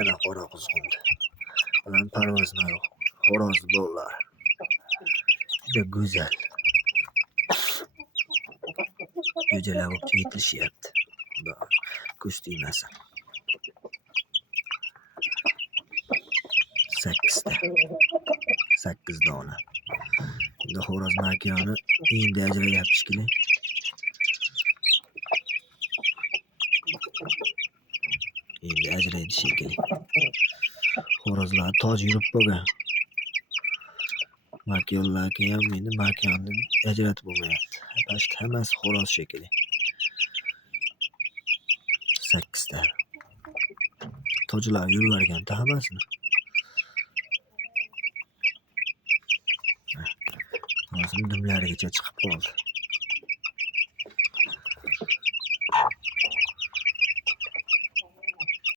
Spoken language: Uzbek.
Mana qora quzg'undi. Ular parvoznoy xo'roz bo'llar. Juda go'zal. Jo'jalar bo'lib yetishyapti. Ko'z tegmasa. 8 dona. Endi xo'roz makiyoni endi ajrayapti shekilli. Endi ajraydi shekilli. Xo'rozlar toj yurib bo'lgan. Makiyonlarga ham endi makiyonni ajratib bo'lmayapti. Hammasi xo'roz shekilli. 8 ta. Tojlar yuravergan hammasini. Hozir dumlarigacha chiqib qoldi.